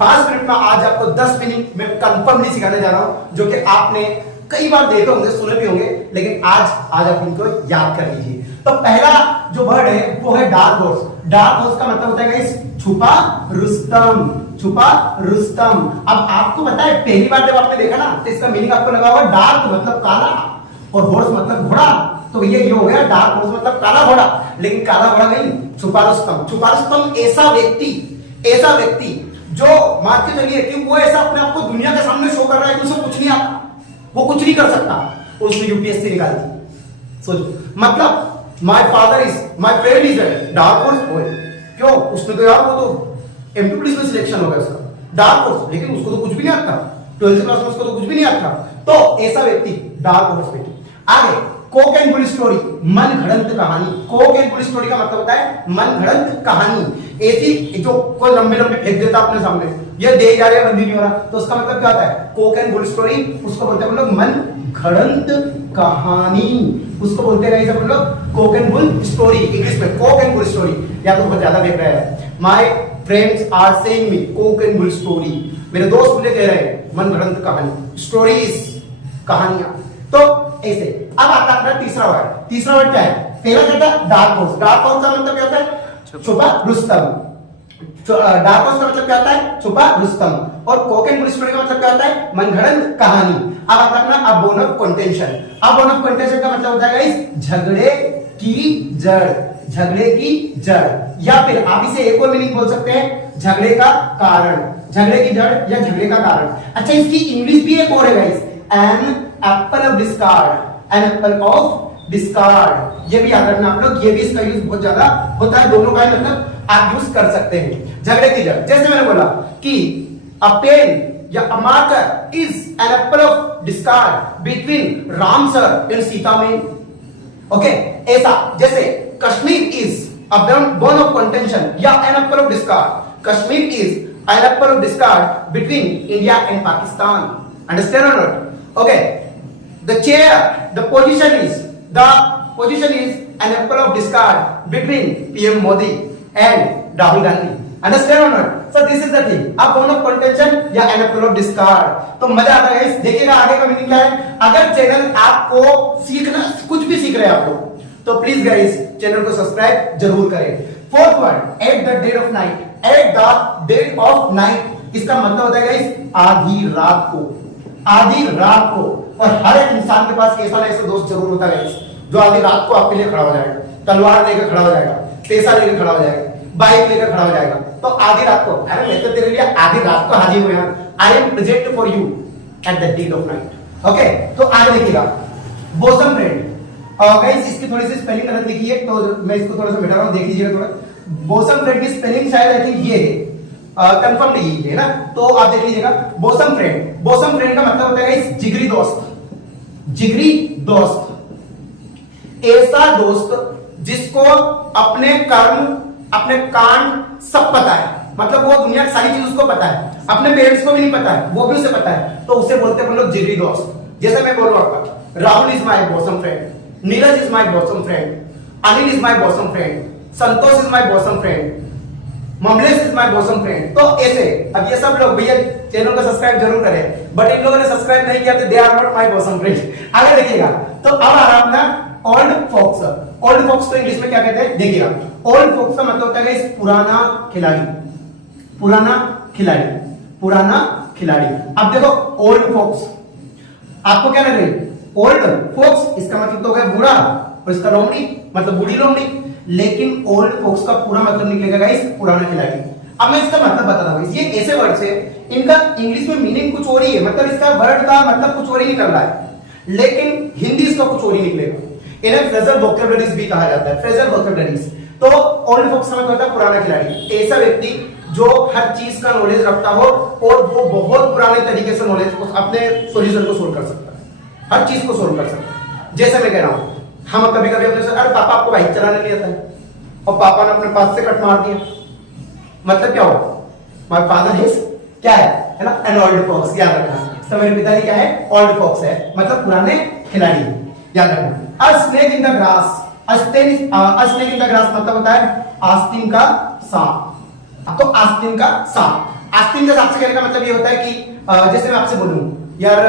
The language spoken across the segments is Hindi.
5 मिनट में आज आपको 10 मिनट में कंफर्मली सिखाने जा रहा हूं, जो कि आपने कई बार देखे होंगे, सुने भी होंगे, लेकिन आज आप इनको याद कर लीजिए। तो पहला जो वर्ड है वो है डार्क हॉर्स। डार्क हॉर्स का मतलब होता है गाइस छुपा रुस्तम। छुपा रुस्तम। अब आपको पता है पहली बार जब आपने देखा ना तो इसका मीनिंग आपको लगा होगा डार्क मतलब काला और हॉर्स मतलब घोड़ा, तो ये हो गया डार्क हॉर्स मतलब काला घोड़ा। लेकिन काला घोड़ा नहीं, छुपा रुस्तम। छुपा रुस्तम ऐसा व्यक्ति जो मान के चलिए कि वो ऐसा अपने आप को दुनिया के सामने शो कर रहा है कि उसे कुछ नहीं आता, वो कुछ नहीं कर सकता, उसने यूपीएससी निकाल दी। सोचो, मतलब my friend is dark horse boy. क्यों? उसने तो यार वो तो एमपी पुलिस में सिलेक्शन हो गया उसका, डार्क हॉर्स, लेकिन उसको तो कुछ भी नहीं आता, 12th क्लास में उसको तो कुछ भी नहीं आता। तो ऐसा व्यक्ति डार्क हॉर्स व्यक्ति। आगे कोक एंड बुल स्टोरी, मन घड़ंत कहानी। कोक एंड बुल स्टोरी का मतलब होता है मन घड़ंत कहानी। ऐसी जो कोई लंबे फेंक देता अपने सामने, ये दे जा रहा है बंदी नहीं हो रहा, तो उसका मतलब क्या होता है? Coke and bull story. उसको बोलते हैं हम लोग मन घड़ंत कहानी, उसको बोलते हैं सब लोग cock and bull story. English में कोक एंड बुल स्टोरी, या तो बहुत ज्यादा देख रहा है। My friends are saying me cock and bull story. मेरे दोस्त मुझे कह रहे हैं मन घड़ंत कहानी, स्टोरीज, कहानियां। तो ऐसे अब आता है तीसरा वर्ड क्या है? पहला क्या था? Dark horse. डार्क हॉर्स का मतलब क्या होता है? छुपा रुस्तम। डार्क हॉर्स का मतलब क्या होता है? छुपा रुस्तम। और कोक एंड बुल स्टोरी का मतलब क्या होता है? मनगढ़ंत कहानी। अब आता है ना बोन ऑफ कंटेंशन। अब बोन ऑफ कंटेंशन का मतलब होता है गाइस झगड़े की जड़। झगड़े की जड़, या फिर आप इसे एक और मीनिंग बोल सकते हैं झगड़े का कारण। झगड़े की जड़ या झगड़े का कारण। अच्छा, इसकी इंग्लिश भी एक और है guys, an apple of discord. An apple of discord, ये भी याद रखना आप लोग, ये भी इसका यूज बहुत ज्यादा होता है, दोनों का मतलब आप यूज कर सकते हैं। झगड़े की जड़, जैसे मैंने बोला कि अ पेन या a marker is an apple of discord between Ram sir and Sita man. Okay, ऐसा जैसे Kashmir is a bone of contention या an apple of discord. Kashmir is an apple of discord between India and Pakistan. Understand और not? Okay, the position is an apple of discard between PM Modi and Rahul Gandhi. Understand or not? So this is the thing. अब bone of contention या an apple of discard. तो मजा आता है। देखिएगा आगे का मीनिंग क्या है। अगर चैनल आपको सीखना, कुछ भी सीख रहे हैं आप लोग, तो प्लीज गाइस चैनल को सब्सक्राइब जरूर करें। Fourth word, at the dead of night. At the dead of night, इसका मतलब होता है गाइस आधी रात को। आधी रात को। और हर एक इंसान के पास ऐसा ना ऐसा दोस्त जरूर होता है जो आधी रात को आपके लिए खड़ा हो जाएगा, तलवार लेकर खड़ा हो जाएगा, पैसा लेकर खड़ा हो जाएगा, बाइक लेकर खड़ा हो जाएगा। तो आधी रात को, अरे मैं तो तेरे लिए आधी रात को हाजिर हूं यार, I am present for you at the dead of night. Okay, तो आगे देखिएगा बोसम फ्रेंड। गाइस इसकी थोड़ी सी स्पेलिंग गलत लिखी है, तो मैं इसको थोड़ा सा मिटा रहा हूं, देख लीजिएगा थोड़ा। बोसम फ्रेंड की स्पेलिंग शायद आई थिंक ये है, कंफर्म नहीं है ना, तो आप देख लीजिएगा। बोसम फ्रेंड, बोसम फ्रेंड का मतलब होता है जिगरी दोस्त। जिगरी दोस्त, ऐसा दोस्त जिसको अपने कर्म, अपने कांड सब पता है, मतलब वो दुनिया की सारी चीज उसको पता है, अपने पेरेंट्स को भी नहीं पता है, वो भी उसे पता है, तो उसे बोलते हैं हम लोग जिगरी दोस्त। जैसे मैं बोल रहा हूं, Rahul is my bosom friend, Neeraj is my bosom friend, Anil is my bosom friend, Santosh is my bosom friend, Mamlesh is my bosom friend. तो ऐसे अब ये सब लोग भैया चैनल को सब्सक्राइब जरूर करें, बट इन लोगों ने सब्सक्राइब नहीं किया तो they are not my bosom friend. आगे देखिएगा, तो अब आ रहा अपना ओल्ड फोक्स। ओल्ड फोक्स को इंग्लिश में क्या कहते हैं देखिएगा। ओल्ड फोक्स का मतलब होता है पुराना खिलाड़ी। पुराना खिलाड़ी, पुराना खिलाड़ी। अब देखो ओल्ड फोक्स, आपको क्या लग रही है? ओल्ड फोक्स इसका मतलब तो हो गया बूढ़ा, और इसका लोमड़ी मतलब बूढ़ी लोमड़ी। लेकिन ओल्ड फोक्स का पूरा मतलब निकलेगा गाइस पुराना खिलाड़ी। अब मैं इसका मतलब बता रहा हूं, ये ऐसे वर्ड से इनका इंग्लिश में मीनिंग कुछ और ही है, मतलब इसका वर्ड का मतलब कुछ और ही निकल रहा है, लेकिन हिंदी इसका कुछ और ही निकलेगा। इन्हें फ्रेजल वोकैबुलरीज भी कहा जाता है, फ्रेजल वोकैबुलरीज। तो ओल्ड फोक्स का मतलब होता है पुराना खिलाड़ी, ऐसा व्यक्ति जो हर चीज का नॉलेज रखता हो और वो बहुत पुराने तरीके से नॉलेज को, अपने सॉल्यूशन को सोल्व कर सकता है, हर चीज को सोल्व कर सकता है। जैसे मैं कह रहा हूं, हम कभी कभी अपने अरे पापा आपको बाइक चलाने नहीं आता है, और पापा ने अपने पास से कट मार दिया, मतलब क्या हो? माय फादर इज क्या है ना, एन ओल्ड फॉक्स। याद रखना, तो मेरे पिताजी क्या है? ओल्ड फॉक्स है, मतलब पुराने खिलाड़ी। याद रखना। अ snake in the grass, a snake in the grass मतलब होता है आस्तीन का सांप। तो आस्तीन का सांप आस्तीन का आपसे कहने का मतलब ये होता है कि जैसे मैं आपसे बोलूं यार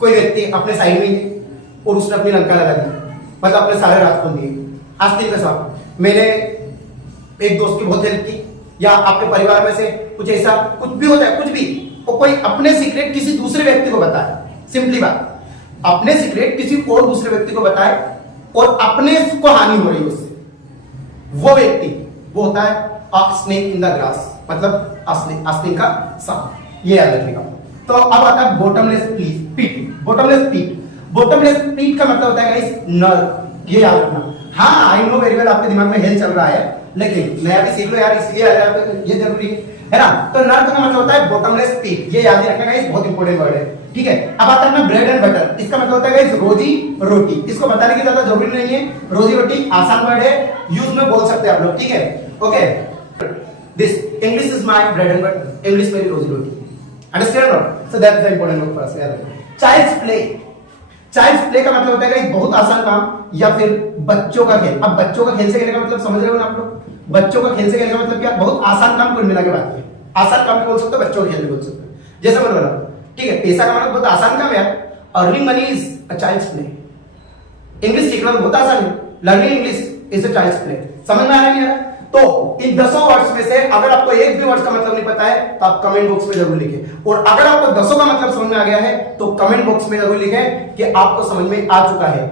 कोई व्यक्ति अपने साइड में और उसने अपनी लंका लगा दी, मतलब अपने सारे राज खोल दिए। आस्तीन का साहब मैंने एक दोस्त की बहुत हेल्प की, या आपके परिवार में से कुछ ऐसा कुछ भी होता है, कुछ भी, और कोई अपने सीक्रेट किसी दूसरे व्यक्ति को बताए, सिंपली बात, अपने सीक्रेट किसी और दूसरे व्यक्ति को बताए और अपने को हानि हो रही है उससे, वो व्यक्ति वो होता है अ स्नेक इन द ग्रास, मतलब आस्तीन का सांप। ये याद रखिएगा। तो अब आता है बॉटमलेस पीट। बॉटमलेस पीट का मतलब होता है गाइस नर, ये याद रखना। हाँ आई नो वेरी वेल आपके दिमाग में हेल चल रहा है, लेकिन नया भी सीख लो यार, इसलिए ये जरूरी है ना। तो नर का मतलब होता है बॉटमलेस पीट, ये याद रखना गाइस, बहुत इंपॉर्टेंट वर्ड है, ठीक है। अब आता है ना ब्रेड एंड बटर, इसका मतलब होता है गाइस रोजी रोटी। इसको बताने की ज्यादा जरूरी नहीं है, रोजी रोटी आसान वर्ड है, यूज में बोल सकते हैं आप लोग, ठीक है। Okay, this English is my bread and butter, English मेरी रोजी रोटी, understand not? So that is the important word for us. Child's play का मतलब होता है गाइस बहुत आसान काम या फिर बच्चों का खेल। अब बच्चों का खेल से कहने का मतलब समझ रहे हो ना आप लोग? बच्चों का खेल से कहने का मतलब क्या, बहुत आसान काम कुल मिला के बात है। आसान काम भी बोल सकते हो, बच्चों का खेल भी बोल सकते हो, जैसा मैंने बोला, ठीक है। पैसा कमाना बहुत आसान काम है, earning money is a child's play. English सीखना बहुत आसान है, learning English is a child's play. समझ में आ रहा है? तो इन 10 वर्ड्स में से अगर आपको एक भी वर्ड का मतलब नहीं पता है तो आप कमेंट बॉक्स में जरूर लिखें, और अगर आपको 10 का मतलब समझ में आ गया है तो कमेंट बॉक्स में जरूर लिखें कि आपको समझ में आ चुका है।